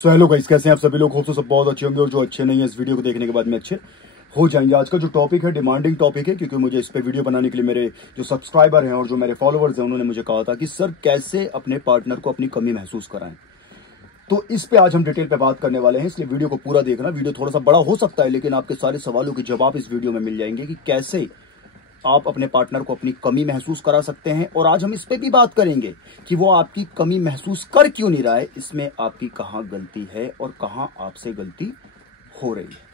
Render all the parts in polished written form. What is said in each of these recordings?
So hello guys, कैसे हैं आप सभी लोग। होप सब बहुत अच्छे होंगे और जो अच्छे नहीं है इस वीडियो को देखने के बाद में अच्छे हो जाएंगे। आज का जो टॉपिक है डिमांडिंग टॉपिक है, क्योंकि मुझे इस पे वीडियो बनाने के लिए मेरे जो सब्सक्राइबर हैं और जो मेरे फॉलोअर्स हैं उन्होंने मुझे कहा था कि सर कैसे अपने पार्टनर को अपनी कमी महसूस कराएं। तो इस पे आज हम डिटेल पे बात करने वाले हैं, इसलिए वीडियो को पूरा देखना। वीडियो थोड़ा सा बड़ा हो सकता है लेकिन आपके सारे सवालों के जवाब इस वीडियो में मिल जाएंगे कि कैसे आप अपने पार्टनर को अपनी कमी महसूस करा सकते हैं। और आज हम इस पे भी बात करेंगे कि वो आपकी कमी महसूस कर क्यों नहीं रहा है, इसमें आपकी कहां गलती है और कहां आपसे गलती हो रही है।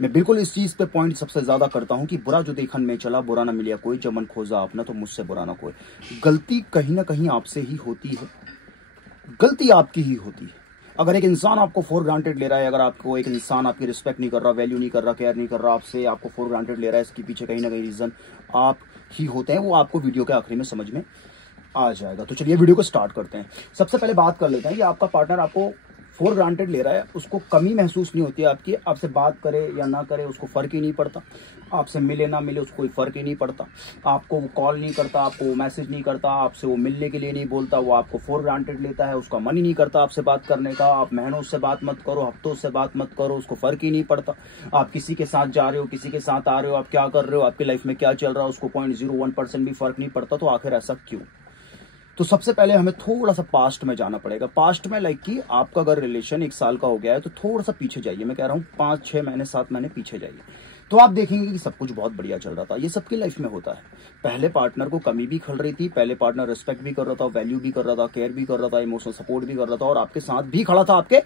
मैं बिल्कुल इस चीज पे पॉइंट सबसे ज्यादा करता हूं कि बुरा जो देखन में चला बुरा ना मिलिया कोई, जब मन खोजा अपना तो मुझसे बुरा ना कोई। गलती कहीं ना कहीं आपसे ही होती है, गलती आपकी ही होती है। अगर एक इंसान आपको फॉर ग्रांटेड ले रहा है, अगर आपको एक इंसान आपकी रिस्पेक्ट नहीं कर रहा, वैल्यू नहीं कर रहा, केयर नहीं कर रहा आपसे, आपको फॉर ग्रांटेड ले रहा है, इसके पीछे कहीं ना कहीं रीजन आप ही होते हैं। वो आपको वीडियो के आखिरी में समझ में आ जाएगा। तो चलिए वीडियो को स्टार्ट करते हैं। सबसे पहले बात कर लेते हैं कि आपका पार्टनर आपको फॉर ग्रांटेड ले रहा है, उसको कमी महसूस नहीं होती है आपकी। आपसे बात करे या ना करे उसको फर्क ही नहीं पड़ता, आपसे मिले ना मिले उसको कोई फर्क ही नहीं पड़ता। आपको वो कॉल नहीं करता, आपको वो मैसेज नहीं करता, आपसे वो मिलने के लिए नहीं बोलता, वो आपको फॉर ग्रांटेड लेता है, उसका मन ही नहीं करता आपसे बात करने का। आप महीनों से बात मत करो, हफ्तों से बात मत करो, उसको फर्क ही नहीं पड़ता। आप किसी के साथ जा रहे हो, किसी के साथ आ रहे हो, आप क्या कर रहे हो, आपकी लाइफ में क्या चल रहा है, उसको 0.01% भी फर्क नहीं पड़ता। तो आखिर ऐसा क्यों? तो सबसे पहले हमें थोड़ा सा पास्ट में जाना पड़ेगा। पास्ट में लाइक कि आपका अगर रिलेशन 1 साल का हो गया है तो थोड़ा सा पीछे जाइए। मैं कह रहा हूँ 5-6 महीने 7 महीने पीछे जाइए, तो आप देखेंगे कि सब कुछ बहुत बढ़िया चल रहा था। ये सबकी लाइफ में होता है। पहले पार्टनर को कमी भी खल रही थी, पहले पार्टनर रिस्पेक्ट भी कर रहा था, वैल्यू भी कर रहा था, केयर भी कर रहा था, इमोशनल सपोर्ट भी कर रहा था और आपके साथ भी खड़ा था आपके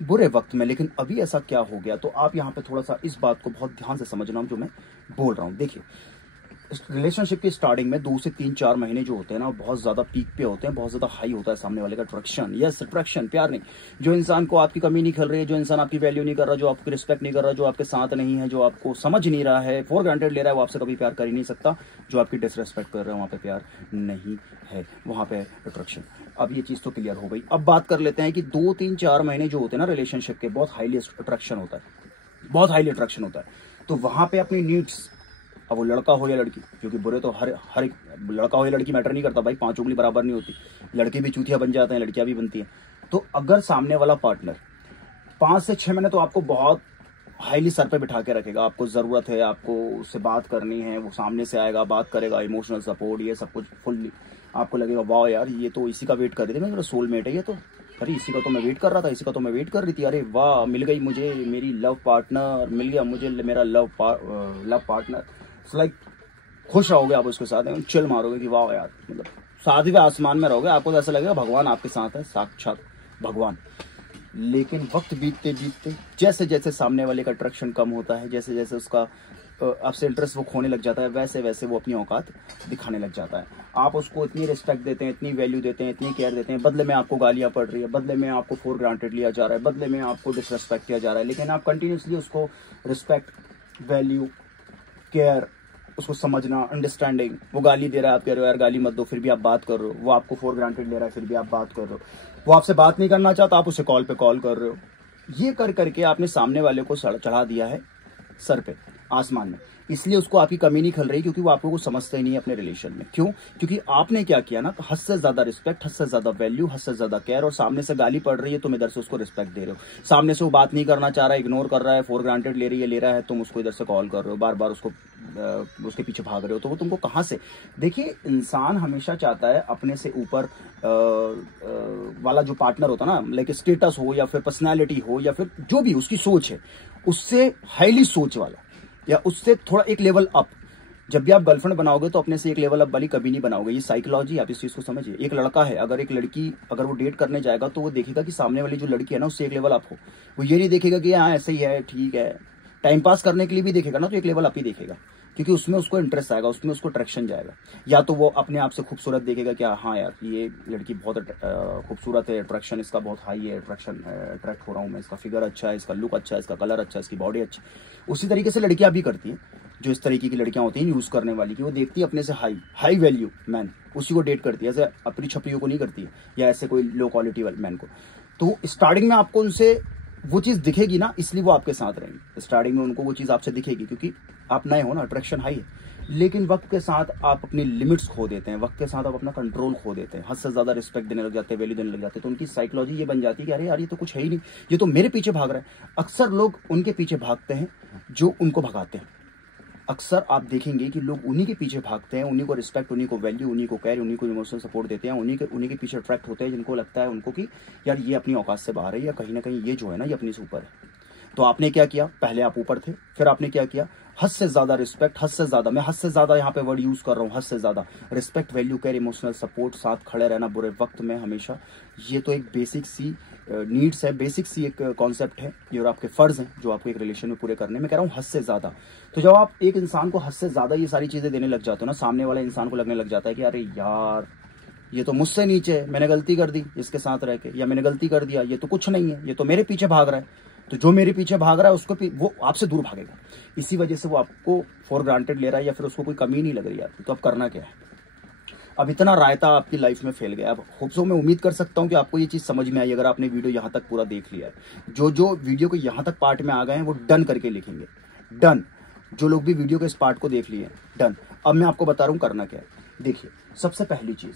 बुरे वक्त में। लेकिन अभी ऐसा क्या हो गया? तो आप यहाँ पे थोड़ा सा इस बात को बहुत ध्यान से समझना जो मैं बोल रहा हूँ। देखिए, रिलेशनशिप की स्टार्टिंग में 2 से 3-4 महीने जो होते हैं ना, बहुत ज्यादा पीक पे होते हैं, बहुत ज्यादा हाई होता है सामने वाले का अट्रैक्शन। यस, अट्रैक्शन, प्यार नहीं। जो इंसान को आपकी कमी नहीं खल रही है, जो इंसान आपकी वैल्यू नहीं कर रहा, जो आपकी रिस्पेक्ट नहीं कर रहा, जो आपके साथ नहीं है, जो आपको समझ नहीं रहा है, फॉर ग्रांटेड ले रहा है, वो आपसे कभी प्यार कर ही नहीं सकता। जो आपकी डिसरेस्पेक्ट कर रहा है वहां पे प्यार नहीं है, वहां पे अट्रैक्शन। अब ये चीज तो क्लियर हो गई। अब बात कर लेते हैं कि 2-3-4 महीने जो होते हैं ना रिलेशनशिप के, बहुत हाईली अट्रैक्शन होता है, बहुत हाईली अट्रैक्शन होता है। तो वहां पे अपनी नीड्स, अब वो लड़का हो या लड़की, क्योंकि बुरे तो हर एक लड़का हो या लड़की मैटर नहीं करता भाई, 5 उंगली बराबर नहीं होती। लड़के भी चूतिया बन जाते हैं, लड़कियां भी बनती हैं। तो अगर सामने वाला पार्टनर 5 से 6 महीने तो आपको बहुत हाईली सर पे बिठा के रखेगा, आपको जरूरत है, आपको उससे बात करनी है, वो सामने से आएगा, बात करेगा, इमोशनल सपोर्ट, ये सब कुछ फुल्ली आपको लगेगा वाह यार ये तो इसी का वेट कर रही थी, मेरा सोलमेट है ये तो, अरे इसी का तो मैं वेट कर रहा था, इसी का तो मैं वेट कर रही थी, अरे वाह मिल गई मुझे मेरी लव पार्टनर, मिल गया मुझे मेरा लव पार्टनर। लाइक खुश रहोगे आप उसके साथ, चिल मारोगे कि वाह यार, मतलब साथ ही आसमान में रहोगे, आपको तो ऐसा लगेगा भगवान आपके साथ है, साक्षात भगवान। लेकिन वक्त बीतते बीतते जैसे जैसे सामने वाले का अट्रैक्शन कम होता है, जैसे जैसे उसका आपसे इंटरेस्ट वो खोने लग जाता है, वैसे वैसे वो अपनी औकात दिखाने लग जाता है। आप उसको इतनी रिस्पेक्ट देते हैं, इतनी वैल्यू देते हैं, इतनी केयर देते हैं, बदले में आपको गालियां पड़ रही है, बदले में आपको फॉर ग्रांटेड लिया जा रहा है, बदले में आपको डिसरेस्पेक्ट किया जा रहा है। लेकिन आप कंटिन्यूसली उसको रिस्पेक्ट, वैल्यू, केयर, उसको समझना, अंडरस्टैंडिंग, वो गाली दे रहा है, आप कह रहे हो यार गाली मत दो, फिर भी आप बात कर रहे हो। वो आपको फॉर ग्रांटेड ले रहा है, फिर भी आप बात कर रहे हो। वो आपसे बात नहीं करना चाहता, आप उसे कॉल पे कॉल कर रहे हो। ये कर करके आपने सामने वाले को चढ़ा दिया है सर पे, आसमान में। इसलिए उसको आपकी कमी नहीं खल रही, क्योंकि वो आपको समझता ही नहीं है अपने रिलेशन में। क्यों? क्योंकि आपने क्या किया ना, हद से ज्यादा रिस्पेक्ट, हद से ज्यादा वैल्यू, हद से ज्यादा केयर, और सामने से गाली पड़ रही है तुम इधर से उसको रिस्पेक्ट दे रहे हो। सामने से वो बात नहीं करना चाह रहा है, इग्नोर कर रहा है, फॉर ग्रांटेड ले रहा है, तुम उसको इधर से कॉल कर रहे हो, बार बार उसको उसके पीछे भाग रहे हो। तो वो तुमको कहां से? देखिए, इंसान हमेशा चाहता है अपने से ऊपर वाला जो पार्टनर होता है ना, लाइक स्टेटस हो या फिर पर्सनैलिटी हो या फिर जो भी उसकी सोच है, उससे हाईली सोच वाला या उससे थोड़ा एक लेवल अप। जब भी आप गर्लफ्रेंड बनाओगे तो अपने से एक लेवल अप वाली कभी नहीं बनाओगे। ये साइकोलॉजी, आप इस चीज को समझिए। एक लड़का है, अगर एक लड़की अगर वो डेट करने जाएगा तो वो देखेगा कि सामने वाली जो लड़की है ना उससे एक लेवल अप हो। वो ये नहीं देखेगा कि हाँ ऐसे ही है, ठीक है, टाइम पास करने के लिए भी देखेगा ना तो एक लेवल अप ही देखेगा, क्योंकि उसमें उसको इंटरेस्ट आएगा, उसमें उसको अट्रैक्शन जाएगा। या तो वो अपने आप से खूबसूरत देखेगा कि हाँ यार ये लड़की बहुत खूबसूरत है, अट्रैक्शन इसका बहुत हाई है, अट्रैक्ट हो रहा हूँ मैं, इसका फिगर अच्छा है, इसका लुक अच्छा है, इसका कलर अच्छा है, इसकी बॉडी अच्छी। उसी तरीके से लड़कियां भी करती हैं, जो इस तरीके की लड़कियां होती हैं यूज करने वाली, कि वो देखती है अपने से हाई वैल्यू मैन, उसी को डेट करती है, ऐसे अपनी छपरियों को नहीं करती है, या ऐसे कोई लो क्वालिटी वाले मैन को। तो स्टार्टिंग में आपको उनसे वो चीज दिखेगी ना, इसलिए वो आपके साथ रहेंगे। स्टार्टिंग में उनको वो चीज आपसे दिखेगी, क्योंकि आप नए हो ना, अट्रैक्शन हाई है। लेकिन वक्त के साथ आप अपनी लिमिट्स खो देते हैं, वक्त के साथ आप अपना कंट्रोल खो देते हैं, हद से ज्यादा रिस्पेक्ट देने लग जाते हैं, वैल्यू देने लग जाते हैं, तो उनकी साइकोलॉजी ये बन जाती है कि अरे यार ये तो कुछ है ही नहीं, ये तो मेरे पीछे भाग रहा है। अक्सर लोग उनके पीछे भागते हैं जो उनको भगाते हैं। अक्सर आप देखेंगे कि लोग उन्हीं के पीछे भागते हैं, उन्हीं को रिस्पेक्ट, उन्हीं को वैल्यू, उन्हीं को केयर, उन्हीं को इमोशनल सपोर्ट देते हैं, उन्हीं के पीछे अट्रैक्ट होते हैं जिनको लगता है उनको कि यार ये अपनी औकात से बाहर है, या कहीं ना कहीं ये जो है ना ये अपने से ऊपर है। तो आपने क्या किया, पहले आप ऊपर थे, फिर आपने क्या किया, हद से ज्यादा रिस्पेक्ट, हद से ज्यादा, मैं हद से ज्यादा यहाँ पे वर्ड यूज कर रहा हूँ, हद से ज्यादा respect, value, care, emotional support, साथ खड़े रहना बुरे वक्त में हमेशा। ये तो एक बेसिक सी नीड्स है, बेसिक सी एक कॉन्सेप्ट है, ये और आपके फर्ज हैं जो आपको एक रिलेशन में पूरे करने में, कह रहा हूँ हद से ज्यादा। तो जब आप एक इंसान को हद से ज्यादा ये सारी चीजें देने लग जाते हो ना, सामने वाले इंसान को लगने लग जाता है कि अरे यार ये तो मुझसे नीचे है, मैंने गलती कर दी इसके साथ रह के, या मैंने गलती कर दिया, ये तो कुछ नहीं है, ये तो मेरे पीछे भाग रहा है। तो जो मेरे पीछे भाग रहा है उसको वो आपसे दूर भागेगा, इसी वजह से वो आपको फॉर ग्रांटेड ले रहा है, या फिर उसको कोई कमी नहीं लग रही आपकी। तो अब करना क्या है, अब इतना रायता आपकी लाइफ में फैल गया। अब होप सो मैं उम्मीद कर सकता हूं कि आपको ये चीज समझ में आई, अगर आपने वीडियो यहां तक पूरा देख लिया है। जो वीडियो को यहां तक पार्ट में आ गए हैं वो डन करके लिखेंगे, डन। जो लोग भी वीडियो के इस पार्ट को देख लिए, डन। अब मैं आपको बता रहा हूं करना क्या है। देखिए, सबसे पहली चीज,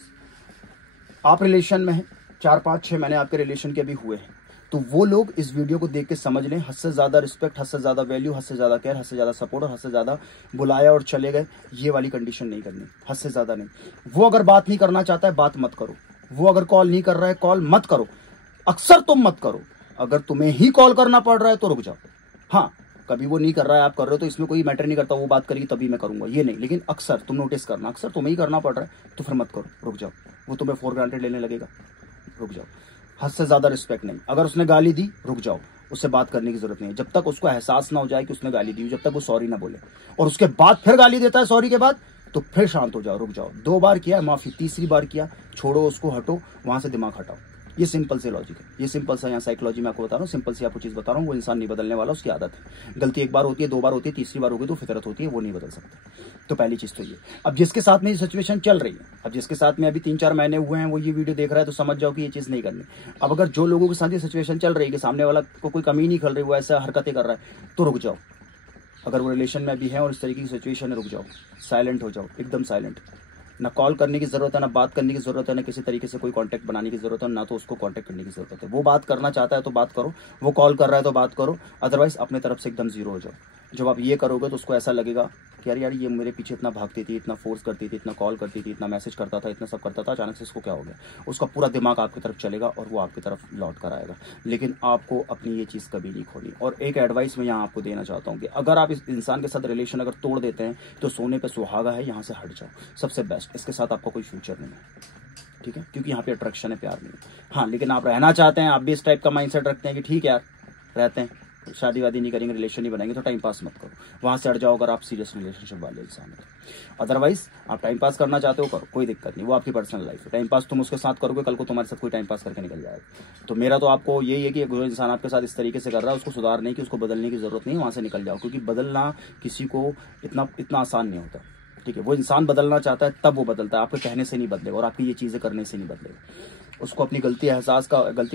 आप रिलेशन में हैं, 4, 5, 6 महीने आपके रिलेशन के अभी हुए हैं, तो वो लोग इस वीडियो को देख के समझ लें, हद से ज्यादा रिस्पेक्ट, हद से ज्यादा वैल्यू, हद से ज्यादा केयर, हद से ज्यादा सपोर्ट और हद से ज्यादा बुलाया और चले गए, ये वाली कंडीशन नहीं करनी, हद से ज्यादा नहीं। वो अगर बात नहीं करना चाहता है, बात मत करो। वो अगर कॉल नहीं कर रहा है, कॉल मत करो। अक्सर तुम मत करो। अगर तुम्हें ही कॉल करना पड़ रहा है तो रुक जाओ। हाँ, कभी वो नहीं कर रहा है, आप कर रहे हो, तो इसमें कोई मैटर नहीं करता, वो बात करेगी तभी मैं करूंगा, ये नहीं। लेकिन अक्सर तुम नोटिस करना, अक्सर तुम्हें ही करना पड़ रहा है तो फिर मत करो, रुक जाओ। वो तुम्हें फॉर ग्रांटेड लेने लगेगा, रुक जाओ। हद से ज्यादा रिस्पेक्ट नहीं। अगर उसने गाली दी, रुक जाओ, उससे बात करने की जरूरत नहीं है जब तक उसको एहसास ना हो जाए कि उसने गाली दी, जब तक वो सॉरी ना बोले। और उसके बाद फिर गाली देता है सॉरी के बाद, तो फिर शांत हो जाओ, रुक जाओ। 2 बार किया माफी, तीसरी बार किया, छोड़ो उसको, हटो वहां से, दिमाग हटाओ। ये सिंपल से लॉजिक है, ये सिंपल सा यहाँ साइकोलॉजी में आपको बता रहा हूँ, सिंपल सी आपको चीज बता रहा हूँ। वो इंसान नहीं बदलने वाला, उसकी आदत है। गलती 1 बार होती है, 2 बार होती है, तीसरी बार होगी तो फितरत होती है, वो नहीं बदल सकता। तो पहली चीज तो ये। अब जिसके साथ में ये सिचुएशन चल रही है, अब जिसके साथ में अभी 3-4 महीने हुए हैं, वो ये वीडियो देख रहा है, तो समझ जाओ कि ये चीज नहीं करनी। अब अगर जो लोगों के साथ ये सिचुएशन चल रही है कि सामने वाला को कोई कमी नहीं खल रही, वो ऐसा हरकतें कर रहा है, तो रुक जाओ। अगर वो रिलेशन में भी है और इस तरीके की सिचुएशन है, रुक जाओ, साइलेंट हो जाओ, एकदम साइलेंट। ना कॉल करने की जरूरत है, ना बात करने की जरूरत है, ना किसी तरीके से कोई कांटेक्ट बनाने की जरूरत है, ना तो उसको कांटेक्ट करने की जरूरत है। वो बात करना चाहता है तो बात करो, वो कॉल कर रहा है तो बात करो, अदरवाइज अपने तरफ से एकदम जीरो हो जाओ। जब आप ये करोगे तो उसको ऐसा लगेगा कि यार ये मेरे पीछे इतना भागती थी, इतना फोर्स करती थी, इतना कॉल करती थी, इतना मैसेज करता था, इतना सब करता था, अचानक से इसको क्या हो गया। उसका पूरा दिमाग आपकी तरफ चलेगा और वो आपकी तरफ लौट कर आएगा। लेकिन आपको अपनी ये चीज़ कभी नहीं खोनी। और एक एडवाइस मैं यहाँ आपको देना चाहता हूँ कि अगर आप इस इंसान के साथ रिलेशन अगर तोड़ देते हैं तो सोने पे सुहागा है, यहाँ से हट जाओ, सबसे बेस्ट। इसके साथ आपका कोई फ्यूचर नहीं है, ठीक है, क्योंकि यहाँ पे अट्रैक्शन है, प्यार नहीं है। हाँ, लेकिन आप रहना चाहते हैं, आप भी इस टाइप का माइंडसेट रखते हैं कि ठीक है यार रहते हैं, शादी वादी नहीं करेंगे, रिलेशन नहीं बनाएंगे, तो टाइम पास मत करो, वहां से हट जाओ। अगर आप सीरियस रिलेशनशिप वाले इंसान हो, अदरवाइज आप टाइम पास करना चाहते हो करो, कोई दिक्कत नहीं, वो आपकी पर्सनल लाइफ है। टाइम पास तुम उसके साथ करोगे, कल को तुम्हारे साथ कोई टाइम पास करके निकल जाएगा। तो मेरा तो आपको यही है कि जो इंसान आपके साथ इस तरीके से कर रहा है उसको सुधारने की, उसको बदलने की जरूरत नहीं है, वहां से निकल जाओ। क्योंकि बदलना किसी को इतना आसान नहीं होता, ठीक है। वो इंसान बदलना चाहता है तब वो बदलता है, आपके कहने से नहीं बदलेगा और आपकी ये चीजें करने से नहीं बदलेगा। उसको अपनी गलती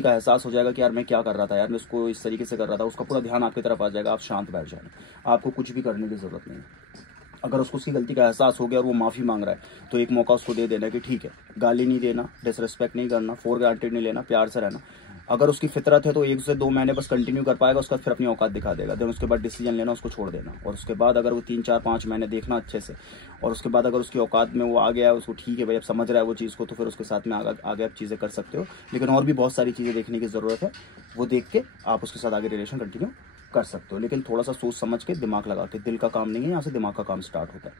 का एहसास हो जाएगा कि यार मैं क्या कर रहा था, यार मैं उसको इस तरीके से कर रहा था, उसका पूरा ध्यान आपकी तरफ आ जाएगा, आप शांत बैठ जाएंगे, आपको कुछ भी करने की जरूरत नहीं है। अगर उसको उसकी गलती का एहसास हो गया और वो माफी मांग रहा है तो एक मौका उसको दे देना कि ठीक है, गाली नहीं देना, डिसरिस्पेक्ट नहीं करना, फॉर ग्रांटेड नहीं लेना, प्यार से रहना। अगर उसकी फितरत है तो 1 से 2 महीने बस कंटिन्यू कर पाएगा, उसका फिर अपनी औकात दिखा देगा। देन उसके बाद डिसीजन लेना, उसको छोड़ देना। और उसके बाद अगर वो 3, 4, 5 महीने देखना अच्छे से, और उसके बाद अगर उसकी औकात में वो आ गया, उसको ठीक है भाई अब समझ रहा है वो चीज़ को, तो फिर उसके साथ में आगे आप चीज़ें कर सकते हो। लेकिन और भी बहुत सारी चीज़ें देखने की ज़रूरत है, वो देख के आप उसके साथ आगे रिलेशन कंटिन्यू कर सकते हो। लेकिन थोड़ा सा सोच समझ के, दिमाग लगा के, दिल का काम नहीं है, यहाँ से दिमाग का काम स्टार्ट होता है।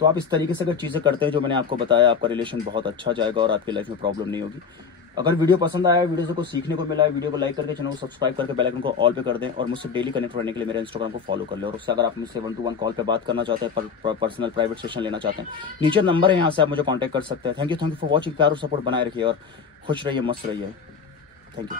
तो आप इस तरीके से अगर चीज़ें करते हैं जो मैंने आपको बताया, आपका रिलेशन बहुत अच्छा जाएगा और आपकी लाइफ में प्रॉब्लम नहीं होगी। अगर वीडियो पसंद आया, वीडियो से कुछ सीखने को मिला है, वीडियो को लाइक करके, चैनल को सब्सक्राइब करके बेल आइकन को ऑल पे कर दें और मुझसे डेली कनेक्ट करने के लिए मेरे इंस्टाग्राम को फॉलो कर लें। और उससे अगर आप मुझसे 1-to-1 कॉल पे बात करना चाहते हैं, पर्सनल प्राइवेट सेशन लेना चाहते हैं, नीचे नंबर है, यहाँ से आप मुझे कॉन्टैक्ट कर सकते हैं। Thank you for watching. प्यार और सपोर्ट बनाए रखिए और खुश रहिए, मस्त रहिए। Thank you.